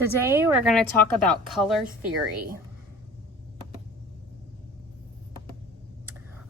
Today we're going to talk about color theory.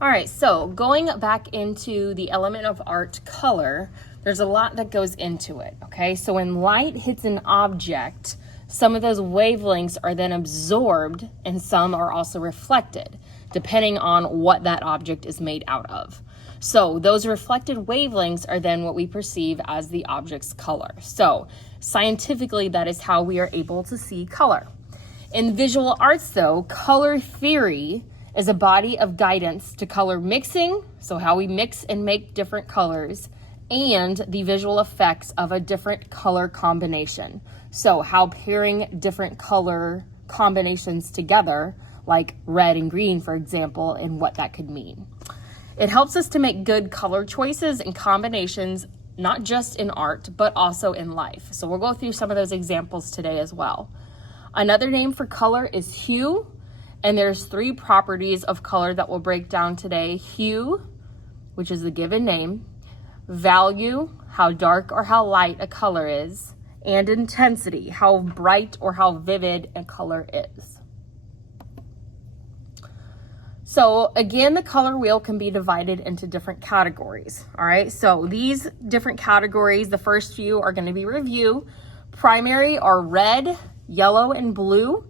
All right, so going back into the element of art, color, there's a lot that goes into it, okay? So when light hits an object, some of those wavelengths are then absorbed and some are also reflected, depending on what that object is made out of. So those reflected wavelengths are then what we perceive as the object's color. So scientifically, that is how we are able to see color. In visual arts though, color theory is a body of guidance to color mixing, so how we mix and make different colors, and the visual effects of a different color combination. So how pairing different color combinations together, like red and green, for example, and what that could mean. It helps us to make good color choices and combinations, not just in art, but also in life. So we'll go through some of those examples today as well. Another name for color is hue, and there's 3 properties of color that we'll break down today. Hue, which is the given name, value, how dark or how light a color is, and intensity, how bright or how vivid a color is. So again, the color wheel can be divided into different categories, all right? So these different categories, the first few are gonna be review. Primary are red, yellow, and blue.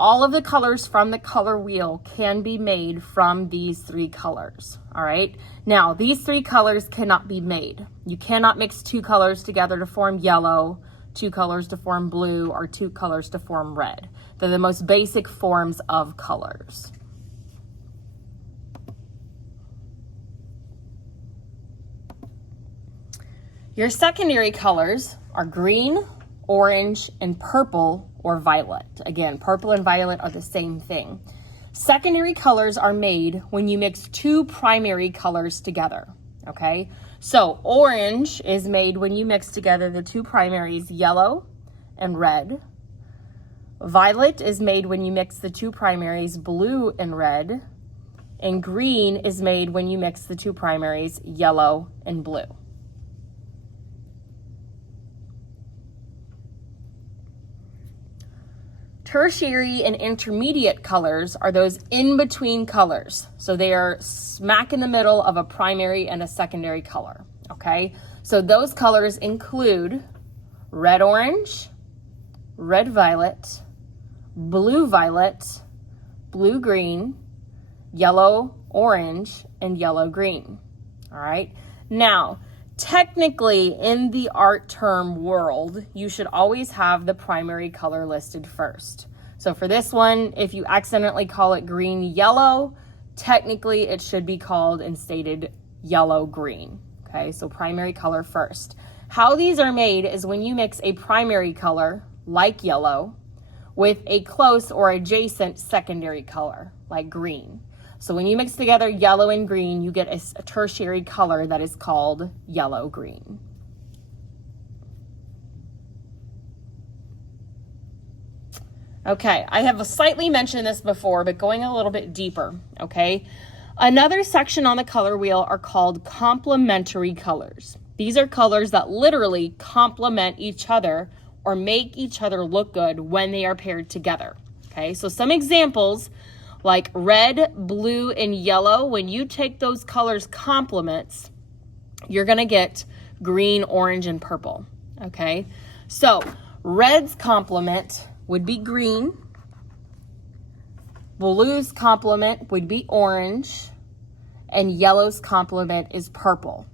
All of the colors from the color wheel can be made from these 3 colors, all right? Now, these 3 colors cannot be made. You cannot mix 2 colors together to form yellow, 2 colors to form blue, or 2 colors to form red. They're the most basic forms of colors. Your secondary colors are green, orange, and purple or violet. Again, purple and violet are the same thing. Secondary colors are made when you mix 2 primary colors together, okay? So orange is made when you mix together the 2 primaries, yellow and red. Violet is made when you mix the 2 primaries, blue and red. And green is made when you mix the 2 primaries, yellow and blue. Tertiary and intermediate colors are those in-between colors. So they are smack in the middle of a primary and a secondary color, okay? So those colors include red-orange, red-violet, blue-violet, blue-green, yellow-orange, and yellow-green, all right? Now, technically, in the art term world, you should always have the primary color listed first. So for this one, if you accidentally call it green-yellow, technically it should be called and stated yellow-green. Okay, so primary color first. How these are made is when you mix a primary color, like yellow, with a close or adjacent secondary color, like green. So when you mix together yellow and green, you get a tertiary color that is called yellow-green. Okay, I have slightly mentioned this before, but going a little bit deeper, okay? Another section on the color wheel are called complementary colors. These are colors that literally complement each other or make each other look good when they are paired together, okay? So some examples, like red, blue, and yellow, when you take those colors complements, you're gonna get green, orange, and purple, okay? So red's complement would be green, blue's complement would be orange, and yellow's complement is purple,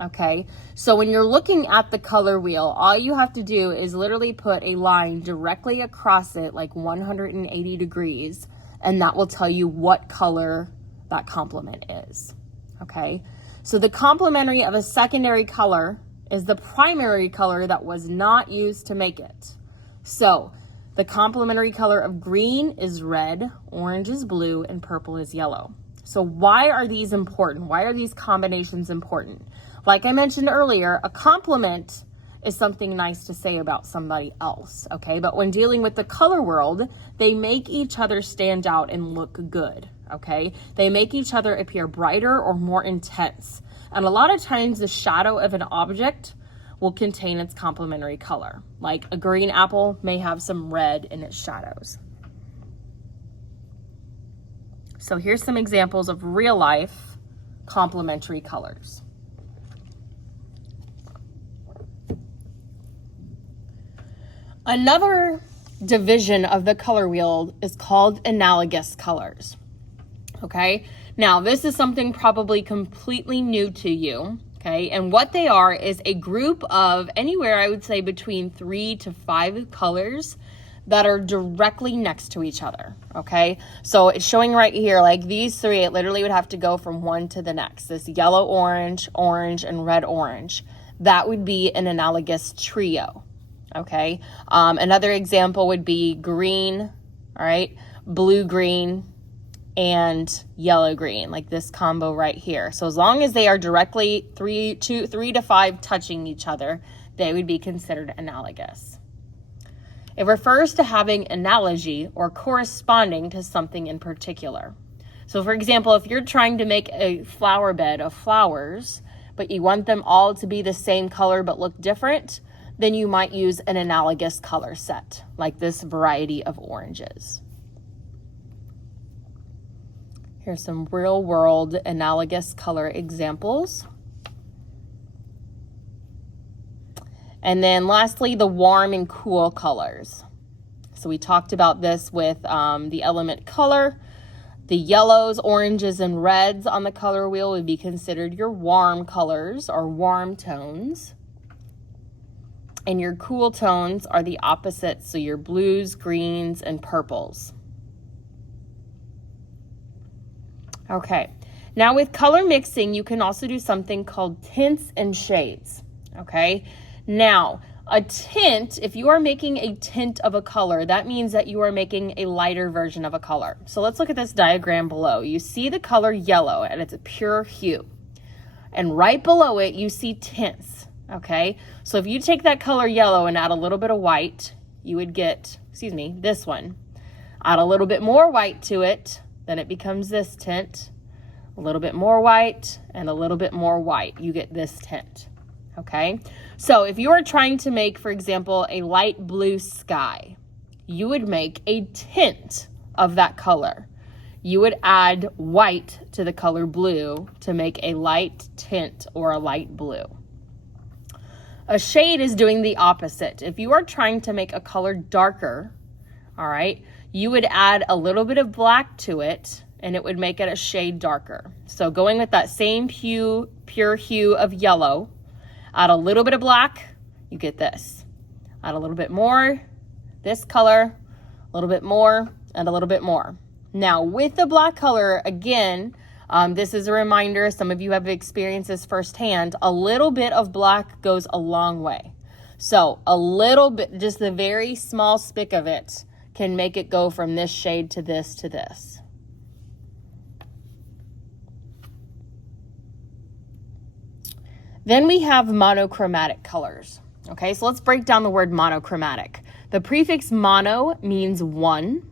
okay? So when you're looking at the color wheel, all you have to do is literally put a line directly across it, like 180 degrees, and that will tell you what color that complement is, okay? So the complementary of a secondary color is the primary color that was not used to make it. So the complementary color of green is red, orange is blue, and purple is yellow. So why are these important? Why are these combinations important? Like I mentioned earlier, a compliment is something nice to say about somebody else, okay? But when dealing with the color world, they make each other stand out and look good, okay? They make each other appear brighter or more intense. And a lot of times the shadow of an object will contain its complementary color. Like a green apple may have some red in its shadows. So here's some examples of real life complementary colors. Another division of the color wheel is called analogous colors. Okay, now this is something probably completely new to you. Okay, and what they are is a group of anywhere, I would say, between 3 to 5 colors that are directly next to each other. Okay, so it's showing right here, like these 3, it literally would have to go from one to the next. This yellow, orange, orange, and red, orange. That would be an analogous trio. Okay, another example would be green, all right, blue, green, and yellow, green, like this combo right here. So as long as they are directly 3 to 5 touching each other, they would be considered analogous. It refers to having analogy or corresponding to something in particular. So for example, if you're trying to make a flower bed of flowers, but you want them all to be the same color but look different, then you might use an analogous color set, like this variety of oranges. Here's some real world analogous color examples. And then lastly, the warm and cool colors. So we talked about this with the element color. The yellows, oranges, and reds on the color wheel would be considered your warm colors or warm tones. And your cool tones are the opposites, so your blues, greens, and purples. Okay, now with color mixing, you can also do something called tints and shades. Okay, now a tint, if you are making a tint of a color, that means that you are making a lighter version of a color. So let's look at this diagram below. You see the color yellow, and it's a pure hue. And right below it, you see tints. Okay, so if you take that color yellow and add a little bit of white, you would get, this one. Add a little bit more white to it, then it becomes this tint. A little bit more white and a little bit more white, you get this tint. Okay, so if you are trying to make, for example, a light blue sky, you would make a tint of that color. You would add white to the color blue to make a light tint or a light blue. A shade is doing the opposite. If you are trying to make a color darker, all right, you would add a little bit of black to it and it would make it a shade darker. So going with that same hue, pure hue of yellow, add a little bit of black, you get this. Add a little bit more, this color, a little bit more, and a little bit more. Now with the black color, again, this is a reminder, some of you have experienced this firsthand, a little bit of black goes a long way. So a little bit, just the very small spick of it can make it go from this shade to this to this. Then we have monochromatic colors. Okay, so let's break down the word monochromatic. The prefix mono means one.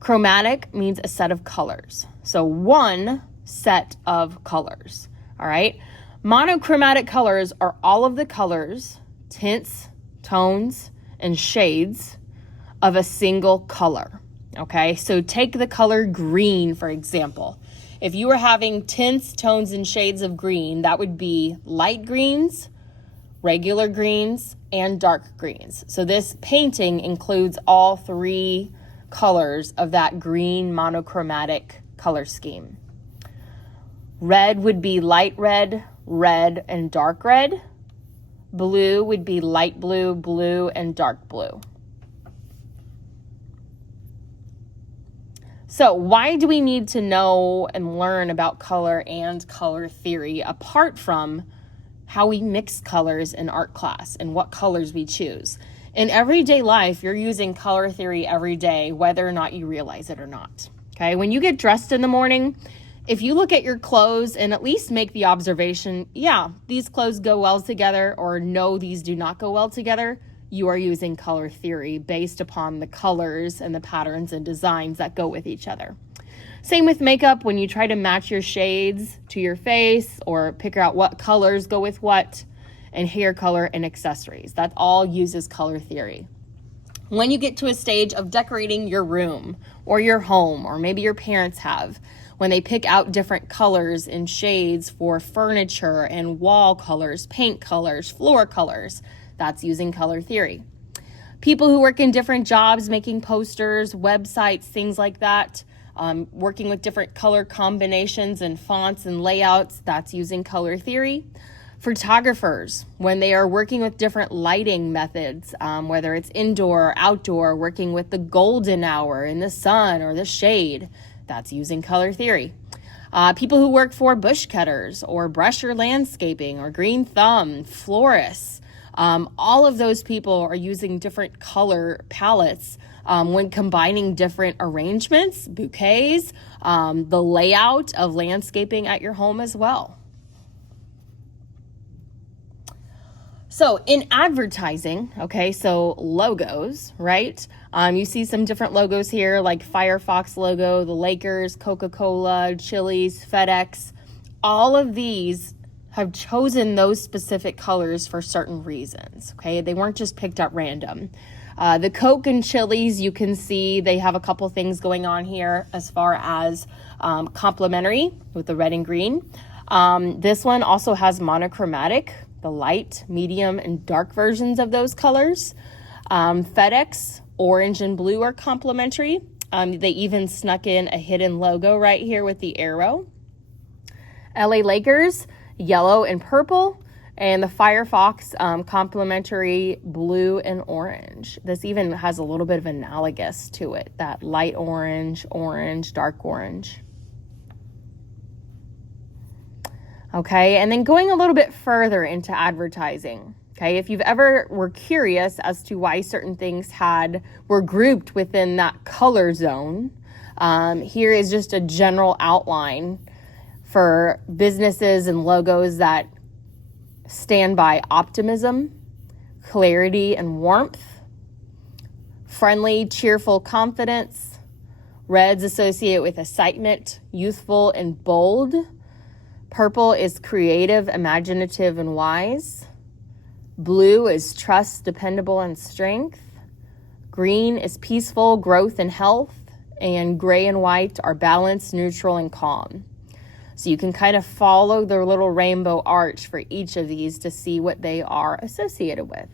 Chromatic means a set of colors. So one set of colors, all right? Monochromatic colors are all of the colors, tints, tones, and shades of a single color, okay? So take the color green, for example. If you were having tints, tones, and shades of green, that would be light greens, regular greens, and dark greens. So this painting includes all 3 colors of that green monochromatic color scheme. Red would be light red, red, and dark red. Blue would be light blue, blue, and dark blue. So why do we need to know and learn about color and color theory apart from how we mix colors in art class and what colors we choose? In everyday life, you're using color theory every day, whether or not you realize it or not. Okay, when you get dressed in the morning, if you look at your clothes and at least make the observation, yeah, these clothes go well together, or no, these do not go well together, you are using color theory based upon the colors and the patterns and designs that go with each other. Same with makeup. When you try to match your shades to your face or figure out what colors go with what, and hair color and accessories. That all uses color theory. When you get to a stage of decorating your room or your home, or maybe your parents have, when they pick out different colors and shades for furniture and wall colors, paint colors, floor colors, that's using color theory. People who work in different jobs, making posters, websites, things like that, working with different color combinations and fonts and layouts, that's using color theory. Photographers, when they are working with different lighting methods, whether it's indoor or outdoor, working with the golden hour in the sun or the shade, that's using color theory. People who work for bush cutters or brush or landscaping or green thumb, florists, all of those people are using different color palettes when combining different arrangements, bouquets, the layout of landscaping at your home as well. So in advertising, okay, so logos, right? You see some different logos here, like Firefox logo, the Lakers, Coca-Cola, Chili's, FedEx. All of these have chosen those specific colors for certain reasons, okay? They weren't just picked up random. The Coke and Chili's, you can see they have a couple things going on here as far as complementary with the red and green. This one also has monochromatic, the light, medium, and dark versions of those colors. FedEx, orange and blue are complementary. They even snuck in a hidden logo right here with the arrow. LA Lakers, yellow and purple, and the Firefox, complementary blue and orange. This even has a little bit of analogous to it, that light orange, orange, dark orange. Okay, and then going a little bit further into advertising. Okay, if you've ever were curious as to why certain things were grouped within that color zone, here is just a general outline for businesses and logos that stand by optimism, clarity and warmth, friendly, cheerful confidence. Reds associate with excitement, youthful and bold. Purple is creative, imaginative, and wise. Blue is trust, dependable, and strength. Green is peaceful, growth, and health. And gray and white are balanced, neutral, and calm. So you can kind of follow the little rainbow arch for each of these to see what they are associated with.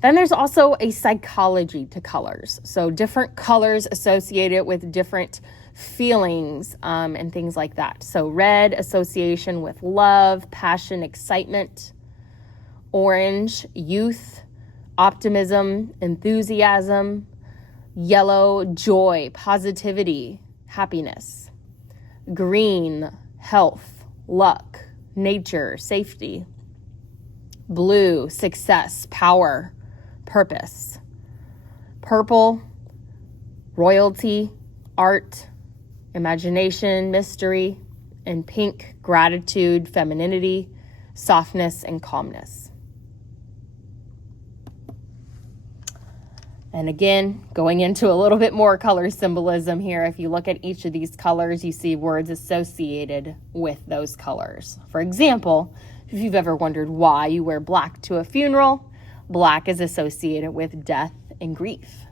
Then there's also a psychology to colors. So different colors associated with different feelings and things like that. So red, association with love, passion, excitement. Orange, youth, optimism, enthusiasm. Yellow, joy, positivity, happiness. Green, health, luck, nature, safety. Blue, success, power, purpose. Purple, royalty, art, imagination, mystery. And pink, gratitude, femininity, softness, and calmness. And again, going into a little bit more color symbolism here, if you look at each of these colors, you see words associated with those colors. For example, if you've ever wondered why you wear black to a funeral, black is associated with death and grief.